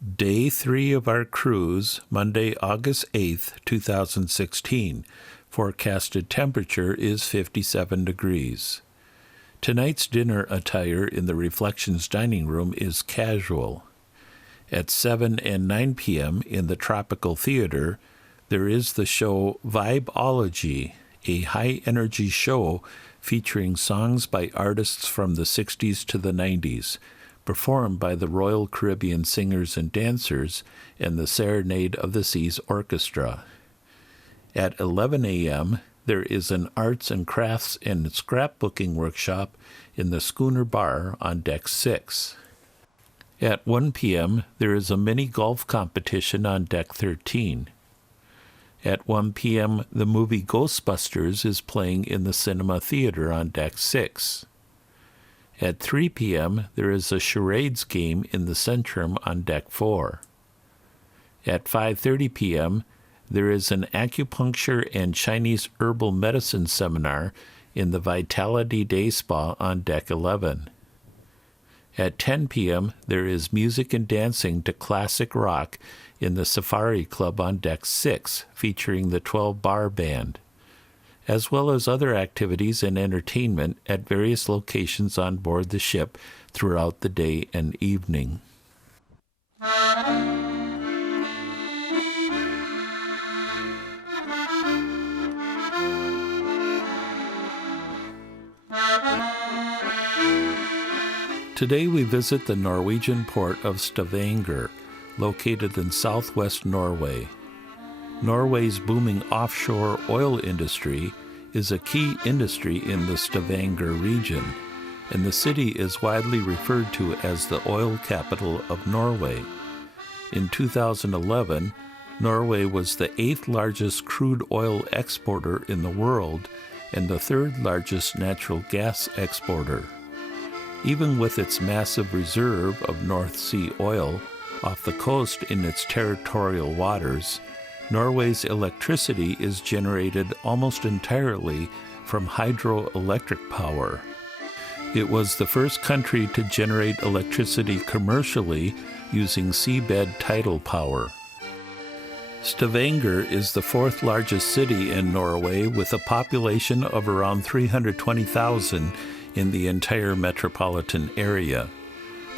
Day 3 of our cruise, Monday, August 8th, 2016. Forecasted temperature is 57 degrees. Tonight's dinner attire in the Reflections dining room is casual. At 7 and 9 p.m. in the Tropical Theater, there is the show Vibeology, a high-energy show featuring songs by artists from the 60s to the 90s, performed by the Royal Caribbean Singers and Dancers and the Serenade of the Seas Orchestra. At 11 a.m., there is an arts and crafts and scrapbooking workshop in the Schooner Bar on Deck 6. At 1 p.m., there is a mini golf competition on Deck 13. At 1 p.m., the movie Ghostbusters is playing in the Cinema Theater on Deck 6. At 3 p.m., there is a charades game in the Centrum on Deck 4. At 5:30 p.m., there is an acupuncture and Chinese herbal medicine seminar in the Vitality Day Spa on Deck 11. At 10 p.m., there is music and dancing to classic rock in the Safari Club on Deck 6, featuring the 12 Bar Band, as well as other activities and entertainment at various locations on board the ship throughout the day and evening. Today we visit the Norwegian port of Stavanger, located in southwest Norway. Norway's booming offshore oil industry is a key industry in the Stavanger region, and the city is widely referred to as the oil capital of Norway. In 2011, Norway was the 8th largest crude oil exporter in the world and the 3rd largest natural gas exporter. Even with its massive reserve of North Sea oil off the coast in its territorial waters, Norway's electricity is generated almost entirely from hydroelectric power. It was the first country to generate electricity commercially using seabed tidal power. Stavanger is the 4th largest city in Norway with a population of around 320,000 in the entire metropolitan area.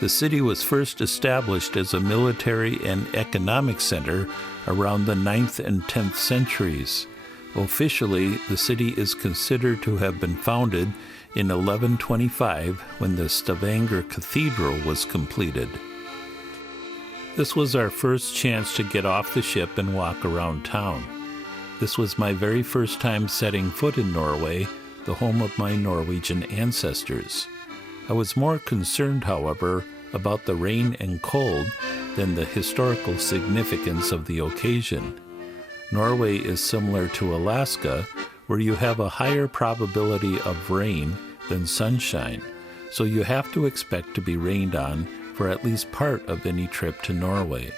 The city was first established as a military and economic center around the 9th and 10th centuries. Officially, the city is considered to have been founded in 1125 when the Stavanger Cathedral was completed. This was our first chance to get off the ship and walk around town. This was my very first time setting foot in Norway, the home of my Norwegian ancestors. I was more concerned, however, about the rain and cold than the historical significance of the occasion. Norway is similar to Alaska, where you have a higher probability of rain than sunshine, so you have to expect to be rained on for at least part of any trip to Norway.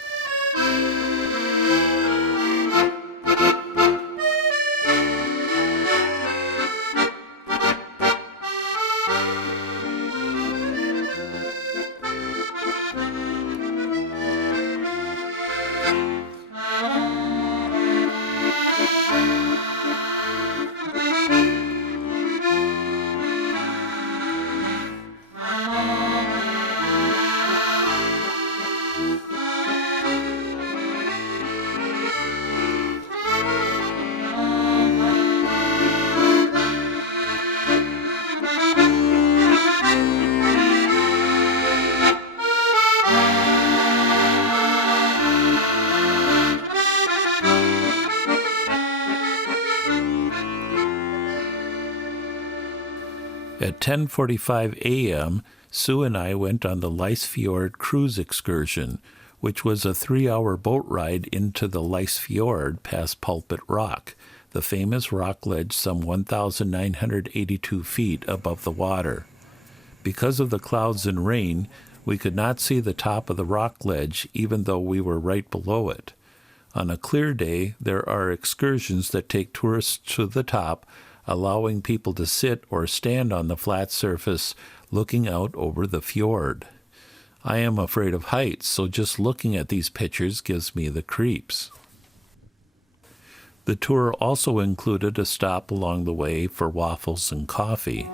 At 10:45 a.m., Sue and I went on the Lysefjord cruise excursion, which was a 3-hour boat ride into the Lysefjord past Pulpit Rock, the famous rock ledge some 1,982 feet above the water. Because of the clouds and rain, we could not see the top of the rock ledge even though we were right below it. On a clear day, there are excursions that take tourists to the top, allowing people to sit or stand on the flat surface looking out over the fjord. I am afraid of heights, so just looking at these pictures gives me the creeps. The tour also included a stop along the way for waffles and coffee.